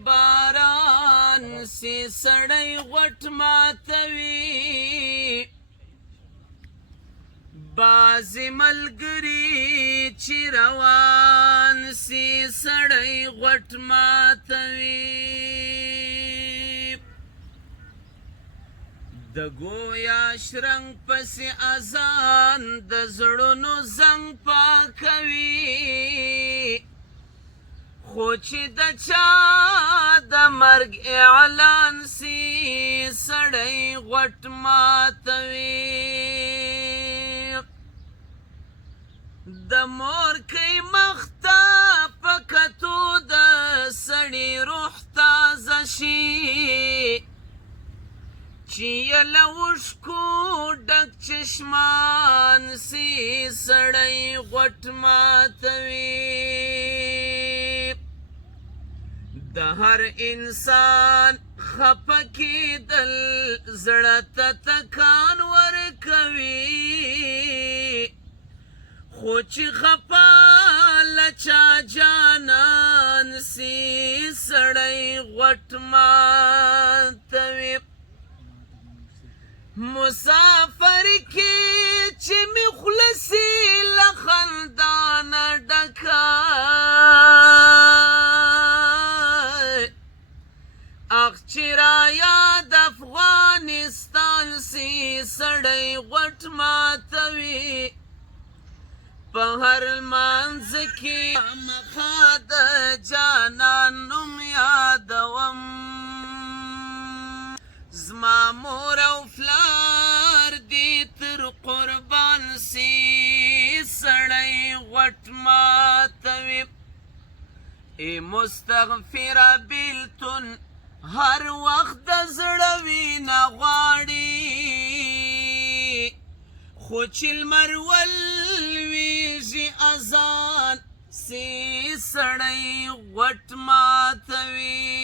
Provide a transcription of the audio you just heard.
باران سی سړی غوټ ماتوي بعضې ملګري چې روان سی سړی غوټ ماتوي د ګویا شرنګ پسې اذان د زړونو زنګ پاکوي خو چې د چا د مرګ اعلان سی سړی غوټ ماتوي د مورکۍ مخته په کتو د سړي روح تازه شي چې یې له اوښکو ډک چشمان سی سړی غوټ ماتوي د هر انسان خفه کېدل زړه ته تکان ورکوي خو چې خفه له چا جانان سی سړی غوټ ماتوي مسافر کې چې مې خوله سي له خندانه ډکه اخ چې رایاد افغانستان سی سړی غوټ ماتوي په هر لمانځ کې مخا د جانان نوم یادوم زما مور او پلار دې تر قربان سی سړی غوټ ماتوي ای مستغفره بیلتون هر وخت د زړه وینه غواړي خو چې لمر ولویږي اذان سی سړی غوټ ماتوي